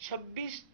26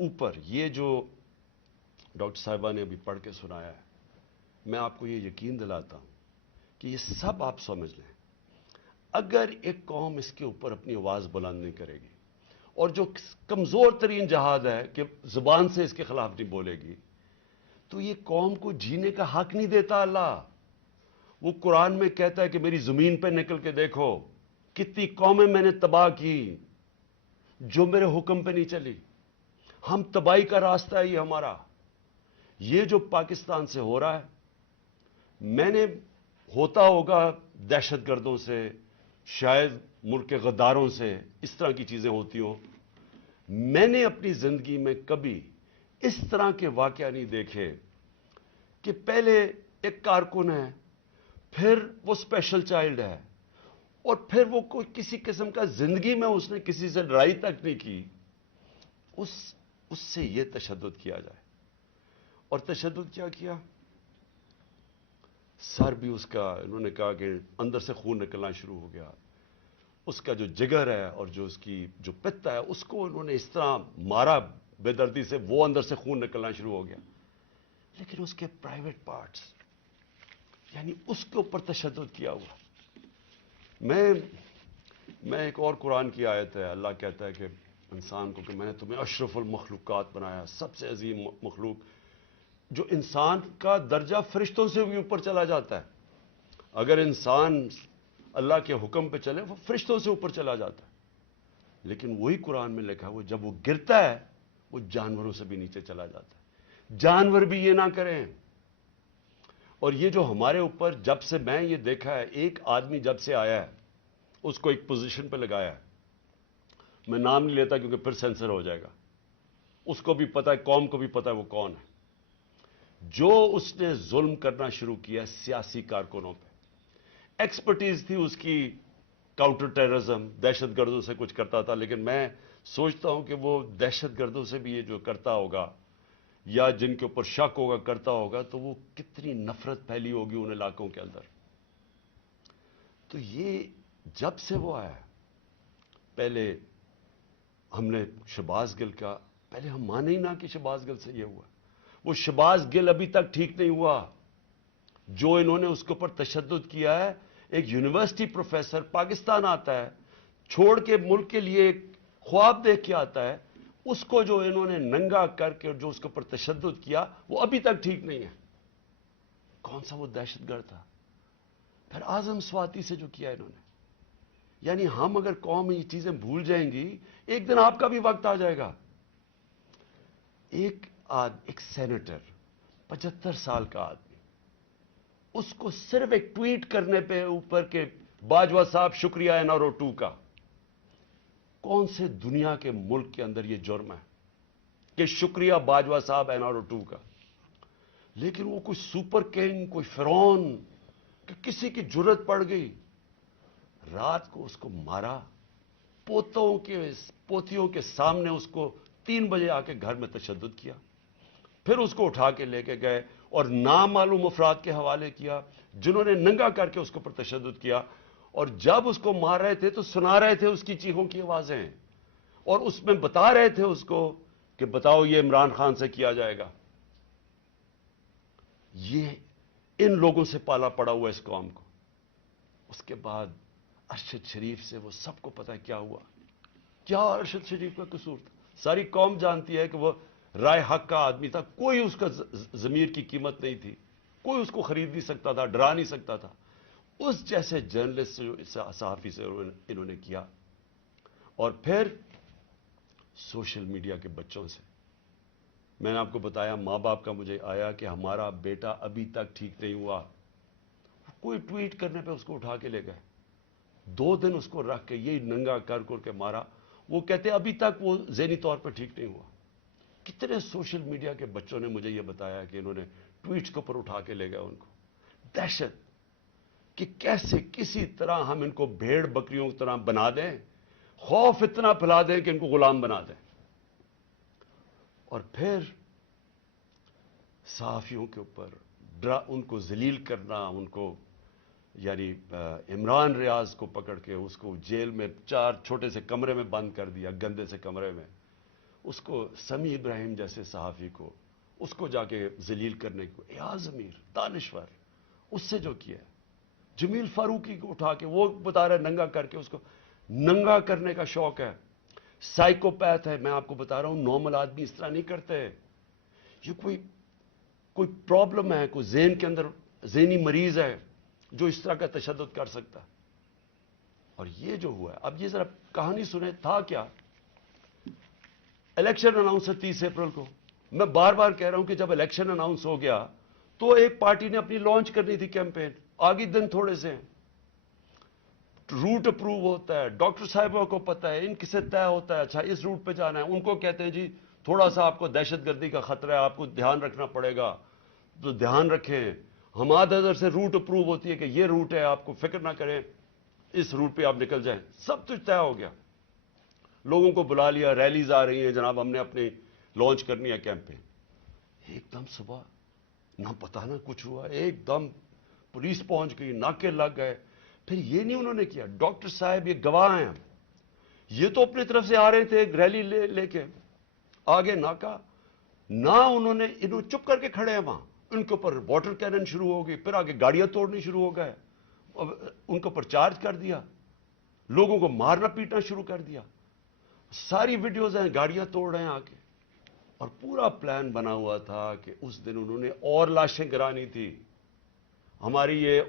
اوپر یہ جو ڈاکٹر صاحبہ نے ابھی پڑھ کے سنایا ہے، میں آپ کو یہ یقین دلاتا ہوں کہ یہ سب آپ سمجھ لیں، اگر ایک قوم اس کے اوپر اپنی آواز بلند نہیں کرے گی، اور جو کمزور ترین جہاد ہے کہ زبان سے اس کے خلاف نہیں بولے گی، تو یہ قوم کو جینے کا حق نہیں دیتا اللہ۔ وہ قرآن میں کہتا ہے کہ میری زمین پہ نکل کے دیکھو کتنی قومیں میں نے تباہ کی جو میرے حکم پہ نہیں چلی۔ ہم تباہی کا راستہ ہے یہ ہمارا۔ یہ جو پاکستان سے ہو رہا ہے، میں نے ہوتا ہوگا دہشت گردوں سے، شاید ملک کے غداروں سے، اس طرح کی چیزیں ہوتی ہوں، میں نے اپنی زندگی میں کبھی اس طرح کے واقعہ نہیں دیکھے کہ پہلے ایک کارکن ہے، پھر وہ اسپیشل چائلڈ ہے، اور پھر وہ کوئی کسی قسم کا زندگی میں اس نے کسی سے لڑائی تک نہیں کی، اس سے یہ تشدد کیا جائے۔ اور تشدد کیا کیا؟ سر بھی اس کا، انہوں نے کہا کہ اندر سے خون نکلنا شروع ہو گیا، اس کا جو جگر ہے اور جو اس کی جو پتا ہے اس کو انہوں نے اس طرح مارا بے دردی سے، وہ اندر سے خون نکلنا شروع ہو گیا۔ لیکن اس کے پرائیویٹ پارٹس، یعنی اس کے اوپر تشدد کیا ہوا۔ میں ایک اور قرآن کی آیت ہے، اللہ کہتا ہے کہ انسان کو کہ میں نے تمہیں اشرف المخلوقات بنایا، سب سے عظیم مخلوق، جو انسان کا درجہ فرشتوں سے بھی اوپر چلا جاتا ہے۔ اگر انسان اللہ کے حکم پہ چلے وہ فرشتوں سے اوپر چلا جاتا ہے، لیکن وہی قرآن میں لکھا وہ جب وہ گرتا ہے وہ جانوروں سے بھی نیچے چلا جاتا ہے۔ جانور بھی یہ نہ کریں۔ اور یہ جو ہمارے اوپر، جب سے میں یہ دیکھا ہے، ایک آدمی جب سے آیا ہے اس کو ایک پوزیشن پہ لگایا ہے، میں نام نہیں لیتا کیونکہ پھر سینسر ہو جائے گا، اس کو بھی پتا ہے، قوم کو بھی پتا ہے وہ کون ہے، جو اس نے ظلم کرنا شروع کیا سیاسی کارکنوں پہ۔ ایکسپرٹیز تھی اس کی کاؤنٹر ٹیررزم، دہشت گردوں سے کچھ کرتا تھا، لیکن میں سوچتا ہوں کہ وہ دہشت گردوں سے بھی یہ جو کرتا ہوگا یا جن کے اوپر شک ہوگا کرتا ہوگا، تو وہ کتنی نفرت پھیلی ہوگی ان علاقوں کے اندر۔ تو یہ جب سے وہ آیا، پہلے ہم نے شہباز گل کا، پہلے ہم مانے ہی نہ کہ شہباز گل سے یہ ہوا، وہ شہباز گل ابھی تک ٹھیک نہیں ہوا، جو انہوں نے اس کے اوپر تشدد کیا ہے۔ ایک یونیورسٹی پروفیسر پاکستان آتا ہے، چھوڑ کے ملک کے لیے ایک خواب دیکھ کے آتا ہے، اس کو جو انہوں نے ننگا کر کے جو اس کے اوپر تشدد کیا وہ ابھی تک ٹھیک نہیں ہے۔ کون سا وہ دہشت گرد تھا؟ پھر اعظم سواتی سے جو کیا انہوں نے۔ یعنی ہم اگر قوم یہ چیزیں بھول جائیں گی، ایک دن آپ کا بھی وقت آ جائے گا۔ ایک سینیٹر، 75 سال کا آدمی، اس کو صرف ایک ٹویٹ کرنے پہ اوپر کے باجوہ صاحب شکریہ این آر او 2 کا، کون سے دنیا کے ملک کے اندر یہ جرم ہے کہ شکریہ باجوہ صاحب این آر او 2 کا؟ لیکن وہ کوئی سپر کنگ، کوئی فرعون کہ کسی کی جرت پڑ گئی، رات کو اس کو مارا، پوتیوں کے سامنے اس کو 3 بجے آ کے گھر میں تشدد کیا، پھر اس کو اٹھا کے لے کے گئے اور نامعلوم افراد کے حوالے کیا جنہوں نے ننگا کر کے اس کے اوپر تشدد کیا، اور جب اس کو مار رہے تھے تو سنا رہے تھے اس کی چیخوں کی آوازیں، اور اس میں بتا رہے تھے اس کو کہ بتاؤ یہ عمران خان سے کیا جائے گا۔ یہ ان لوگوں سے پالا پڑا ہوا اس قوم کو۔ اس کے بعد ارشد شریف سے وہ سب کو پتا ہے کیا ہوا، کیا ارشد شریف کا قصور تھا۔ ساری قوم جانتی ہے کہ وہ رائے حق کا آدمی تھا، کوئی اس کا ضمیر کی قیمت نہیں تھی، کوئی اس کو خرید نہیں سکتا تھا، ڈرا نہیں سکتا تھا۔ اس جیسے جرنلسٹ سے، صحافی سے انہوں نے کیا، اور پھر سوشل میڈیا کے بچوں سے۔ میں نے آپ کو بتایا ماں باپ کا مجھے آیا کہ ہمارا بیٹا ابھی تک ٹھیک نہیں ہوا، کوئی ٹویٹ کرنے پہ اس کو اٹھا کے لے گئے، 2 دن اس کو رکھ کے یہی ننگا کر کے مارا، وہ کہتے ابھی تک وہ ذہنی طور پہ ٹھیک نہیں ہوا۔ کتنے سوشل میڈیا کے بچوں نے مجھے یہ بتایا کہ انہوں نے ٹویٹس کے اوپر اٹھا کے لے گئے ان کو۔ دہشت کہ کیسے کسی طرح ہم ان کو بھیڑ بکریوں کی طرح بنا دیں، خوف اتنا پھیلا دیں کہ ان کو غلام بنا دیں، اور پھر صحافیوں کے اوپر ان کو ذلیل کرنا، ان کو یعنی عمران ریاض کو پکڑ کے اس کو جیل میں 4 چھوٹے سے کمرے میں بند کر دیا، گندے سے کمرے میں، اس کو سمیع ابراہیم جیسے صحافی کو اس کو جا کے ذلیل کرنے کو، ایاز امیر دانشور اس سے جو کیا ہے، جمیل فاروقی کو اٹھا کے وہ بتا رہا ہے ننگا کر کے، اس کو ننگا کرنے کا شوق ہے، سائیکوپیتھ ہے. میں آپ کو بتا رہا ہوں نارمل آدمی اس طرح نہیں کرتے. یہ کوئی پرابلم ہے، کوئی ذہن کے اندر ذہنی مریض ہے جو اس طرح کا تشدد کر سکتا. اور یہ جو ہوا ہے، اب یہ ذرا کہانی سنیں تھا کیا. الیکشن اناؤنس ہے 30 اپریل کو. میں بار بار کہہ رہا ہوں کہ جب الیکشن اناؤنس ہو گیا تو ایک پارٹی نے اپنی لانچ کرنی تھی کیمپین. آگے دن تھوڑے سے ہیں، روٹ اپروو ہوتا ہے، ڈاکٹر صاحبوں کو پتا ہے، ان کسے طے ہوتا ہے اچھا اس روٹ پہ جانا ہے. ان کو کہتے ہیں جی تھوڑا سا آپ کو دہشت گردی کا خطرہ ہے، آپ کو دھیان رکھنا پڑے گا تو دھیان رکھیں. ہمارے ادھر سے روٹ اپروو ہوتی ہے کہ یہ روٹ ہے، آپ کو فکر نہ کریں، اس روٹ پہ آپ نکل جائیں. سب کچھ طے ہو گیا، لوگوں کو بلا لیا، ریلیز آ رہی ہیں، جناب ہم نے اپنی لانچ کرنی ہے کیمپین. ایک دم صبح نہ پتا نہ کچھ ہوا، ایک دم پولیس پہنچ گئی، ناکے لگ گئے. پھر یہ نہیں انہوں نے کیا، ڈاکٹر صاحب یہ گواہ ہیں، یہ تو اپنی طرف سے آ رہے تھے ایک ریلی لے کے، آگے ناکا نہ انہوں چپ کر کے کھڑے ہیں وہاں. ان کے اوپر واٹر کینن شروع ہو گئی، پھر آگے گاڑیاں توڑنی شروع ہو گئے، ان کے اوپر چارج کر دیا، لوگوں کو مارنا پیٹنا شروع کر دیا. ساری ویڈیوز ہیں، گاڑیاں توڑ رہے ہیں آگے. اور پورا پلان بنا ہوا تھا کہ اس دن انہوں نے اور لاشیں گرانی تھی. ہماری یہ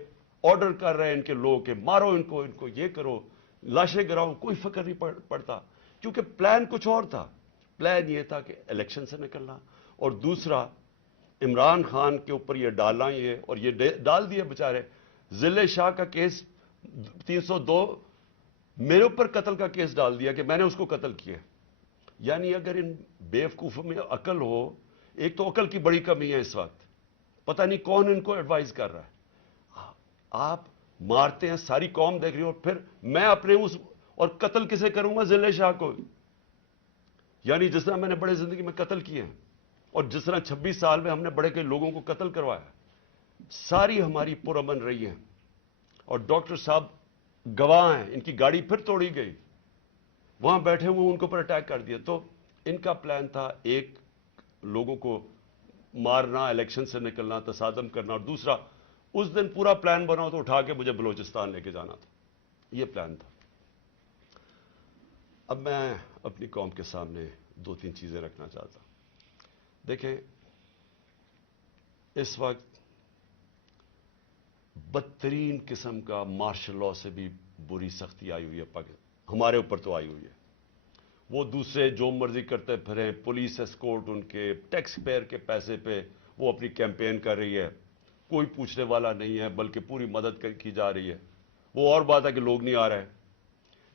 آرڈر کر رہے ہیں ان کے لوگ کہ مارو ان کو یہ کرو، لاشیں گراؤ، کوئی فکر نہیں پڑتا. کیونکہ پلان کچھ اور تھا. پلان یہ تھا کہ الیکشن سے نکلنا، اور دوسرا عمران خان کے اوپر یہ ڈالنا، یہ اور یہ ڈال دیے بیچارے. ضلع شاہ کا کیس 302 میرے اوپر قتل کا کیس ڈال دیا کہ میں نے اس کو قتل کیا. یعنی اگر ان بیوقوفوں میں عقل ہو، ایک تو عقل کی بڑی کمی ہے اس وقت، پتہ نہیں کون ان کو ایڈوائز کر رہا ہے. آپ مارتے ہیں، ساری قوم دیکھ رہی ہو، پھر میں اپنے اس اور قتل کسے کروں گا؟ ضلع شاہ کو. یعنی جس طرح میں نے بڑے زندگی میں قتل کیے ہیں، اور جس طرح 26 سال میں ہم نے بڑے کئی لوگوں کو قتل کروایا، ساری ہماری پرامن رہی ہیں. اور ڈاکٹر صاحب گواہ ہیں، ان کی گاڑی پھر توڑی گئی، وہاں بیٹھے ہوئے ان کے اوپر اٹیک کر دیا. تو ان کا پلان تھا ایک لوگوں کو مارنا، الیکشن سے نکلنا، تصادم کرنا، اور دوسرا اس دن پورا پلان بنا تو اٹھا کے مجھے بلوچستان لے کے جانا تھا. یہ پلان تھا. اب میں اپنی قوم کے سامنے 2-3 چیزیں رکھنا چاہتا ہوں. دیکھیں، اس وقت بدترین قسم کا مارشل لا سے بھی بری سختی آئی ہوئی ہے ہمارے اوپر تو آئی ہوئی ہے. وہ دوسرے جو مرضی کرتے پھریں، پولیس اسکورٹ ان کے ٹیکس پیئر کے پیسے پہ وہ اپنی کیمپین کر رہی ہے، کوئی پوچھنے والا نہیں ہے، بلکہ پوری مدد کی جا رہی ہے. وہ اور بات ہے کہ لوگ نہیں آ رہے،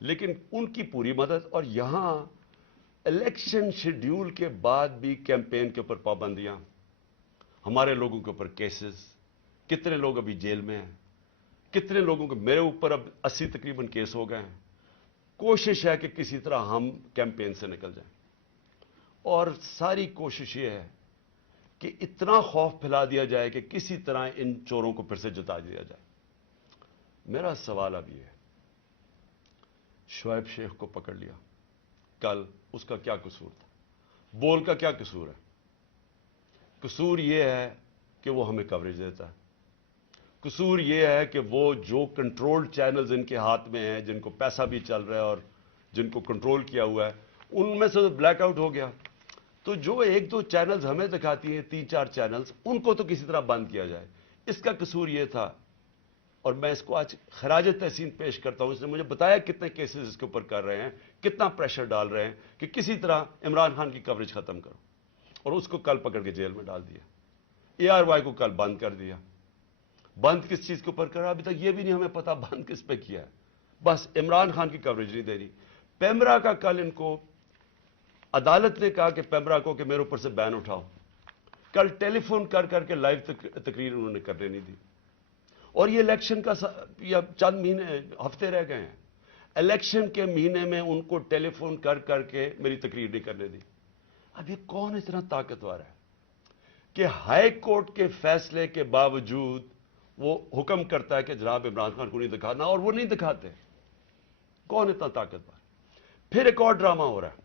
لیکن ان کی پوری مدد. اور یہاں الیکشن شیڈیول کے بعد بھی کیمپین کے اوپر پابندیاں، ہمارے لوگوں کے اوپر کیسز، کتنے لوگ ابھی جیل میں ہیں، کتنے لوگوں کے، میرے اوپر اب 80 تقریباً کیس ہو گئے ہیں. کوشش ہے کہ کسی طرح ہم کیمپین سے نکل جائیں، اور ساری کوشش یہ ہے کہ اتنا خوف پھیلا دیا جائے کہ کسی طرح ان چوروں کو پھر سے جتا دیا جائے. میرا سوال اب یہ ہے، شعیب شیخ کو پکڑ لیا کل، اس کا کیا قصور تھا؟ بول کا کیا قصور ہے؟ قصور یہ ہے کہ وہ ہمیں کوریج دیتا ہے. قصور یہ ہے کہ وہ جو کنٹرول چینلز ان کے ہاتھ میں ہیں، جن کو پیسہ بھی چل رہا ہے اور جن کو کنٹرول کیا ہوا ہے، ان میں سے بلیک آؤٹ ہو گیا. تو جو 1-2 چینلز ہمیں دکھاتی ہیں، 3-4 چینلز، ان کو تو کسی طرح بند کیا جائے. اس کا قصور یہ تھا، اور میں اس کو آج خراج تحسین پیش کرتا ہوں. اس نے مجھے بتایا کتنے کیسز اس کے اوپر کر رہے ہیں، کتنا پریشر ڈال رہے ہیں کہ کسی طرح عمران خان کی کوریج ختم کرو. اور اس کو کل پکڑ کے جیل میں ڈال دیا. ARY کو کل بند کر دیا. بند کس چیز کے اوپر کرا ابھی تک یہ بھی نہیں ہمیں پتا بند کس پہ کیا ہے. بس عمران خان کی کوریج نہیں دے رہی. پیمرا کا کل ان کو عدالت نے کہا کہ پیمرا کو کہ میرے اوپر سے بین اٹھاؤ. کل ٹیلی فون کر کے لائیو تقریر انہوں نے کرنے نہیں دی. اور یہ الیکشن کا یا چند مہینے ہفتے رہ گئے ہیں، الیکشن کے مہینے میں ان کو ٹیلی فون کر کے میری تقریر نہیں کرنے دی. اب یہ کون اتنا طاقتور ہے کہ ہائی کورٹ کے فیصلے کے باوجود وہ حکم کرتا ہے کہ جناب عمران خان کو نہیں دکھانا، اور وہ نہیں دکھاتے؟ کون اتنا طاقتور؟ پھر ایک اور ڈرامہ ہو رہا ہے.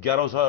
1100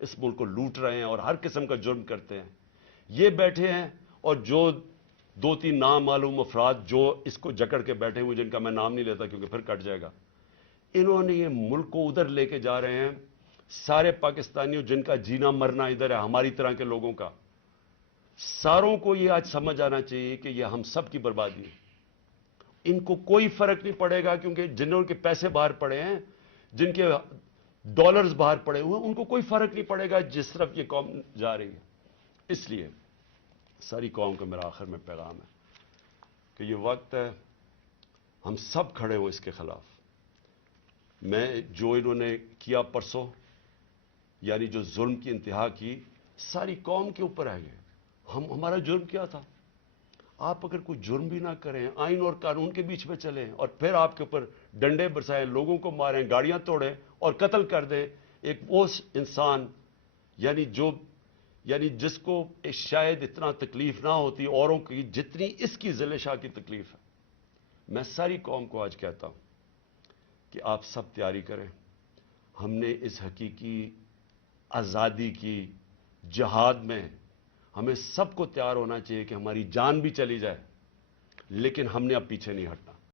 اس ملک کو لوٹ رہے ہیں اور ہر قسم کا جرم کرتے ہیں، یہ بیٹھے ہیں اور جو دو تین نامعلوم افراد جو اس کو جکڑ کے بیٹھے ہوئے، جن کا میں نام نہیں لیتا کیونکہ پھر کٹ جائے گا، انہوں نے یہ ملک کو ادھر لے کے جا رہے ہیں. سارے پاکستانیوں جن کا جینا مرنا ادھر ہے، ہماری طرح کے لوگوں کا، ساروں کو یہ آج سمجھ آنا چاہیے کہ یہ ہم سب کی بربادی ہے. ان کو کوئی فرق نہیں پڑے گا، کیونکہ جنہوں کے پیسے باہر پڑے ہیں، جن کے ڈالرز باہر پڑے ہوئے ہیں، ان کو کوئی فرق نہیں پڑے گا جس طرف یہ قوم جا رہی ہے. اس لیے ساری قوم کا میرا آخر میں پیغام ہے کہ یہ وقت ہے ہم سب کھڑے ہوں اس کے خلاف. میں جو انہوں نے کیا پرسوں، یعنی جو ظلم کی انتہا کی، ساری قوم کے اوپر ہے یہ. ہمارا جرم کیا تھا؟ آپ اگر کوئی جرم بھی نہ کریں، آئین اور قانون کے بیچ میں چلیں اور پھر آپ کے اوپر ڈنڈے برسائیں، لوگوں کو ماریں، گاڑیاں توڑیں اور قتل کر دیں ایک وہ انسان، یعنی جس کو شاید اتنا تکلیف نہ ہوتی اوروں کی جتنی اس کی ذل شاہ کی تکلیف ہے. میں ساری قوم کو آج کہتا ہوں کہ آپ سب تیاری کریں. ہم نے اس حقیقی آزادی کی جہاد میں ہمیں سب کو تیار ہونا چاہیے کہ ہماری جان بھی چلی جائے، لیکن ہم نے اب پیچھے نہیں ہٹنا.